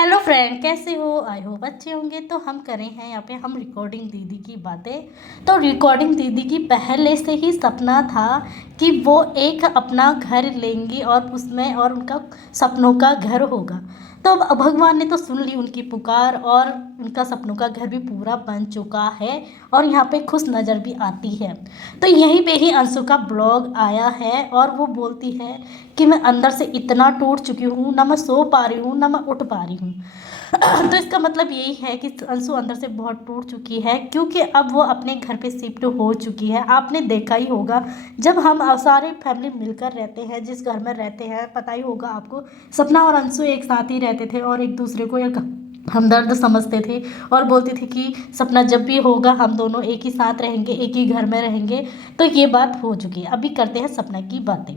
Hello friend, कैसे हो? I hope अच्छे होंगे। तो हम करें हैं यहाँ पे हम रिकॉर्डिंग दीदी की बातें। तो रिकॉर्डिंग दीदी की पहले से ही सपना था कि वो एक अपना घर लेंगी और उसमें और उनका सपनों का घर होगा। तो अब भगवान ने तो सुन ली उनकी पुकार और उनका सपनों का घर भी पूरा बन चुका है और यहाँ पे खुश नज़र भी आती है। तो यहीं पे ही अंशु का ब्लॉग आया है और वो बोलती है कि मैं अंदर से इतना टूट चुकी हूँ, ना मैं सो पा रही हूँ ना मैं उठ पा रही हूँ। तो इसका मतलब यही है कि अंशु अंदर से बहुत टूट चुकी है, क्योंकि अब वो अपने घर पे शिफ्ट हो चुकी है। आपने देखा ही होगा, जब हम सारे फैमिली मिलकर रहते हैं, जिस घर में रहते हैं, पता ही होगा आपको, सपना और अंशु एक साथ ही रहते थे और एक दूसरे को एक हमदर्द समझते थे और बोलते थे कि सपना जब भी होगा हम दोनों एक ही साथ रहेंगे, एक ही घर में रहेंगे। तो ये बात हो चुकी है। अभी करते हैं सपना की बातें।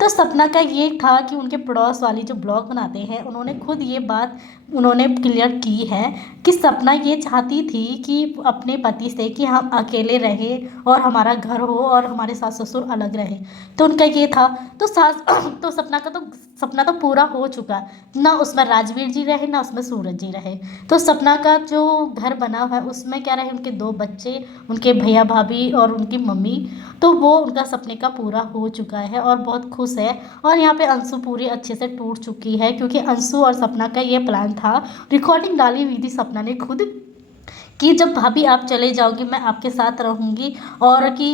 तो सपना का ये था कि उनके पड़ोस वाली जो ब्लॉग बनाते हैं, उन्होंने खुद ये बात उन्होंने क्लियर की है कि सपना ये चाहती थी कि अपने पति से कि हम अकेले रहें और हमारा घर हो और हमारे सास ससुर अलग रहे। तो उनका ये था। तो सास तो सपना तो पूरा हो चुका। ना उसमें राजवीर जी रहे ना उसमें सूरज जी रहे। तो सपना का जो घर बना हुआ है उसमें क्या रहे, उनके दो बच्चे, उनके भैया भाभी और उनकी मम्मी। तो वो उनका सपने का पूरा हो चुका है और बहुत खुश है। और यहाँ पे अंशु पूरी अच्छे से टूट चुकी है, क्योंकि अंशु और सपना का ये प्लान था। रिकॉर्डिंग डाली हुई थी सपना ने खुद कि जब भाभी आप चले जाओगी मैं आपके साथ रहूँगी, और कि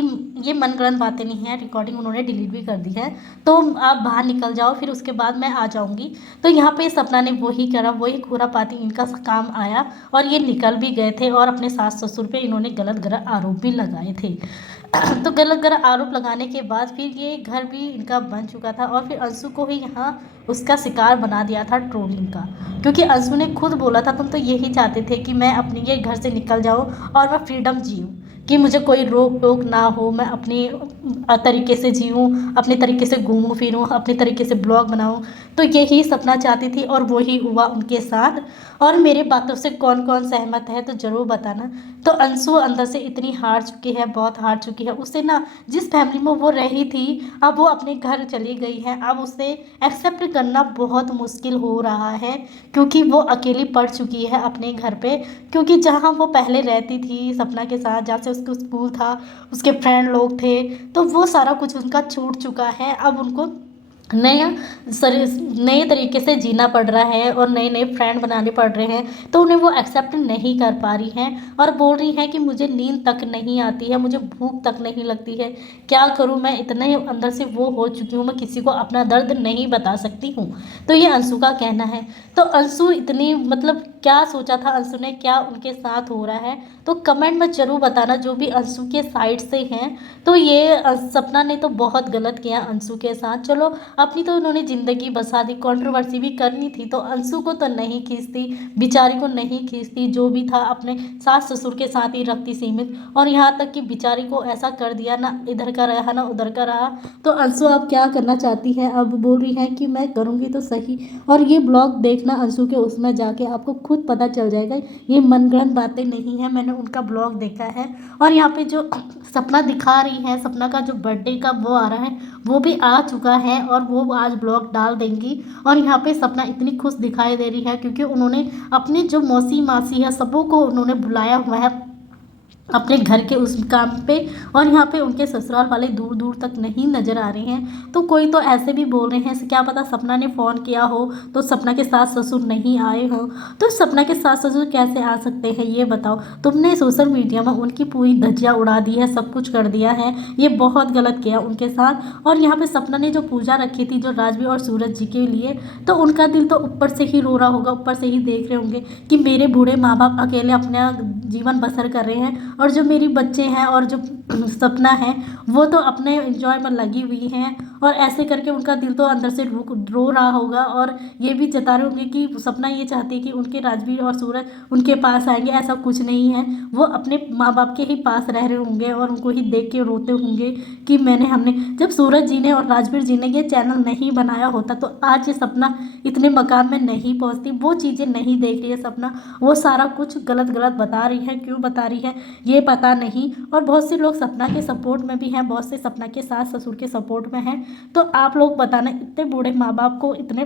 ये मनगढ़ंत बातें नहीं है, रिकॉर्डिंग उन्होंने डिलीट भी कर दी है। तो आप बाहर निकल जाओ, फिर उसके बाद मैं आ जाऊँगी। तो यहाँ पे सपना ने वही करा, वही खुरापाती इनका काम आया और ये निकल भी गए थे और अपने सास ससुर पे इन्होंने गलत गलत आरोप भी लगाए थे। तो गलत गलत आरोप लगाने के बाद फिर ये घर भी इनका बन चुका था और फिर अंशु को ही यहाँ उसका शिकार बना दिया था ट्रोलिंग का। क्योंकि अंशु ने खुद बोला था तुम तो यही चाहते थे कि मैं अपने ये घर से निकल जाऊँ और मैं फ्रीडम जीऊँ, कि मुझे कोई रोक टोक ना हो, मैं अपने तरीके से जीऊँ, अपने तरीके से घूमूँ फिरूँ, अपने तरीके से ब्लॉग बनाऊँ। तो यही सपना चाहती थी और वही हुआ उनके साथ। और मेरी बातों से कौन कौन सहमत है तो ज़रूर बताना। तो अंशु अंदर से इतनी हार चुकी है, बहुत हार चुकी है। उसे ना जिस फैमिली में वो रही थी, अब वो अपने घर चली गई है। अब उसे एक्सेप्ट करना बहुत मुश्किल हो रहा है, क्योंकि वो अकेली पड़ चुकी है अपने घर पे। क्योंकि जहाँ वो पहले रहती थी सपना के साथ, जहाँ से उसका स्कूल था, उसके फ्रेंड लोग थे, तो वो सारा कुछ उनका छूट चुका है। अब उनको नया नए तरीके से जीना पड़ रहा है और नए नए फ्रेंड बनाने पड़ रहे हैं। तो उन्हें वो एक्सेप्ट नहीं कर पा रही हैं और बोल रही हैं कि मुझे नींद तक नहीं आती है, मुझे भूख तक नहीं लगती है, क्या करूं, मैं इतने अंदर से वो हो चुकी हूँ, मैं किसी को अपना दर्द नहीं बता सकती हूँ। तो ये अंशु का कहना है। तो अंशु इतनी मतलब क्या सोचा था अंशु ने, क्या उनके साथ हो रहा है, तो कमेंट में ज़रूर बताना जो भी अंशु के साइड से हैं। तो ये सपना ने तो बहुत गलत किया अंशु के साथ। चलो, अपनी तो उन्होंने ज़िंदगी बसा दी, कंट्रोवर्सी भी करनी थी तो अंशु को तो नहीं खींचती, बेचारी को नहीं खींचती, जो भी था अपने सास ससुर के साथ ही रखती सीमित। और यहाँ तक कि बेचारी को ऐसा कर दिया, ना इधर का रहा ना उधर का रहा। तो अंशु अब क्या करना चाहती है, अब बोल रही है कि मैं करूँगी तो सही। और ये ब्लॉग देखना अंशु के, उसमें जाके आपको खुद पता चल जाएगा, ये मनगढ़ंत बातें नहीं है, मैंने उनका ब्लॉग देखा है। और यहाँ पे जो सपना दिखा रही है, सपना का जो बर्थडे का वो आ रहा है, वो भी आ चुका है और वो आज ब्लॉग डाल देंगी। और यहाँ पे सपना इतनी खुश दिखाई दे रही है, क्योंकि उन्होंने अपने जो मौसी मासी है सबों को उन्होंने बुलाया हुआ है अपने घर के उस काम पे। और यहाँ पे उनके ससुराल वाले दूर दूर तक नहीं नज़र आ रहे हैं। तो कोई तो ऐसे भी बोल रहे हैं क्या पता सपना ने फ़ोन किया हो तो सपना के सास ससुर नहीं आए हो। तो सपना के सास ससुर कैसे आ सकते हैं ये बताओ? तुमने सोशल मीडिया में उनकी पूरी धज्जियाँ उड़ा दी है, सब कुछ कर दिया है, ये बहुत गलत किया उनके साथ। और यहाँ पे सपना ने जो पूजा रखी थी जो राजवीर और सूरज जी के लिए, तो उनका दिल तो ऊपर से ही रो रहा होगा, ऊपर से ही देख रहे होंगे कि मेरे बूढ़े माँ बाप अकेले अपना जीवन बसर कर रहे हैं और जो मेरी बच्चे हैं और जो सपना है वो तो अपने एंजॉय में लगी हुई हैं। और ऐसे करके उनका दिल तो अंदर से रो रहा होगा और ये भी जता रहे होंगे कि सपना ये चाहती है कि उनके राजवीर और सूरज उनके पास आएंगे। ऐसा कुछ नहीं है, वो अपने माँ बाप के ही पास रह रहे होंगे और उनको ही देख के रोते होंगे कि हमने जब सूरज जी ने और राजवीर जी ने ये चैनल नहीं बनाया होता तो आज ये सपना इतने मकान में नहीं पहुंचती। वो चीज़ें नहीं देख रही है सपना, वो सारा कुछ गलत गलत बता रही है। क्यों बता रही है ये पता नहीं। और बहुत से लोग सपना के सपोर्ट में भी हैं, बहुत से सपना के सास ससुर के सपोर्ट में हैं। तो आप लोग बताना, इतने बूढ़े माँ बाप को इतने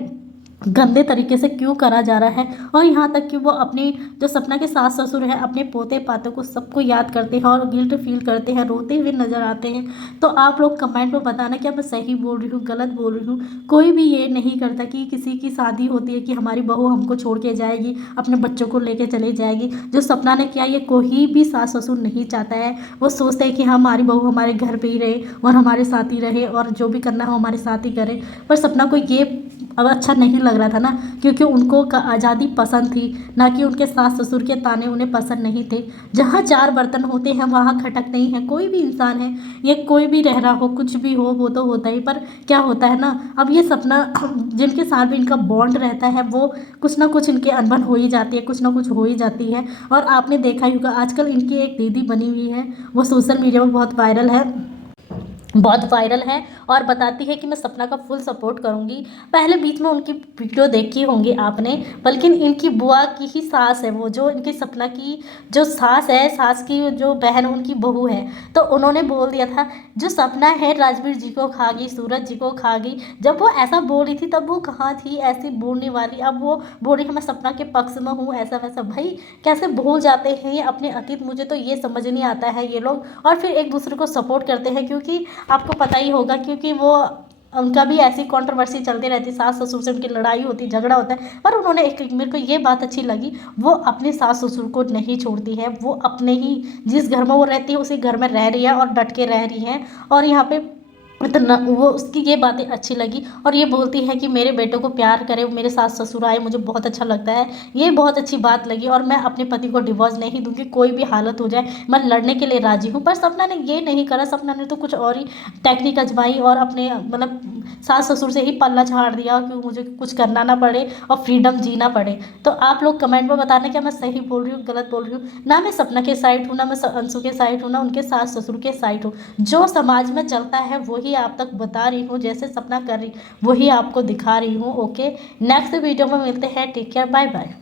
गंदे तरीके से क्यों करा जा रहा है। और यहाँ तक कि वो अपनी जो सपना के सास ससुर हैं अपने पोते पातों को सबको याद करते हैं और गिल्ट फील करते हैं, रोते हुए नज़र आते हैं। तो आप लोग कमेंट में बताना क्या मैं सही बोल रही हूँ, गलत बोल रही हूँ। कोई भी ये नहीं करता कि किसी की शादी होती है कि हमारी बहू हमको छोड़ के जाएगी, अपने बच्चों को लेके चली जाएगी। जो सपना ने किया ये कोई भी सास ससुर नहीं चाहता है। वो सोचते हैं कि हमारी बहू हमारे घर पे ही रहे और हमारे साथ ही रहे और जो भी करना हो हमारे साथ ही करे। पर सपना को ये अब अच्छा नहीं लग रहा था ना, क्योंकि उनको आज़ादी पसंद थी, ना कि उनके सास ससुर के ताने उन्हें पसंद नहीं थे। जहाँ चार बर्तन होते हैं वहाँ खटक नहीं है। कोई भी इंसान है, ये कोई भी रह रहा हो, कुछ भी हो, वो तो होता ही। पर क्या होता है ना, अब ये सपना जिनके साथ भी इनका बॉन्ड रहता है वो कुछ ना कुछ इनके अनबन हो ही जाती है, कुछ ना कुछ हो ही जाती है। और आपने देखा ही होगा आजकल इनकी एक दीदी बनी हुई है, वो सोशल मीडिया पर बहुत वायरल है और बताती है कि मैं सपना का फुल सपोर्ट करूंगी। पहले बीच में उनकी वीडियो देखी होंगी आपने, बल्कि इनकी बुआ की ही सास है वो, जो इनकी सपना की जो सास है, सास की जो बहन उनकी बहू है। तो उन्होंने बोल दिया था जो सपना है राजवीर जी को खा गई, सूरज जी को खा गई। जब वो ऐसा बोल रही थी तब वो कहाँ थी ऐसी बोलने वाली, अब वो बोल रही है मैं सपना के पक्ष में हूँ, ऐसा वैसा। भाई कैसे भूल जाते हैं ये अपने अतीत, मुझे तो ये समझ नहीं आता है ये लोग। और फिर एक दूसरे को सपोर्ट करते हैं, क्योंकि आपको पता ही होगा, क्योंकि वो उनका भी ऐसी कंट्रोवर्सी चलती रहती, सास ससुर से उनकी लड़ाई होती, झगड़ा होता है। पर उन्होंने एक मेरे को ये बात अच्छी लगी, वो अपने सास ससुर को नहीं छोड़ती है। वो अपने ही जिस घर में वो रहती है उसी घर में रह रही है और डट के रह रही है। और यहाँ पे इतना वो उसकी ये बातें अच्छी लगी और ये बोलती है कि मेरे बेटे को प्यार करे, मेरे सास ससुर आए, मुझे बहुत अच्छा लगता है। ये बहुत अच्छी बात लगी और मैं अपने पति को डिवोर्स नहीं दूंगी, कोई भी हालत हो जाए मैं लड़ने के लिए राजी हूँ। पर सपना ने ये नहीं करा, सपना ने तो कुछ और ही टेक्निक आजमाई और अपने मतलब सास ससुर से ही पल्ला झाड़ दिया कि मुझे कुछ करना ना पड़े और फ्रीडम जीना पड़े। तो आप लोग कमेंट में बताना क्या मैं सही बोल रही हूँ, गलत बोल रही हूँ। ना मैं सपना के साइड हूँ, ना मैं अंशु के साइड हूँ, ना उनके सास ससुर के साइड हूँ। जो समाज में चलता है वही आप तक बता रही हूँ, जैसे सपना कर रही वही आपको दिखा रही हूँ। ओके, नेक्स्ट वीडियो में मिलते हैं। Take care, bye bye.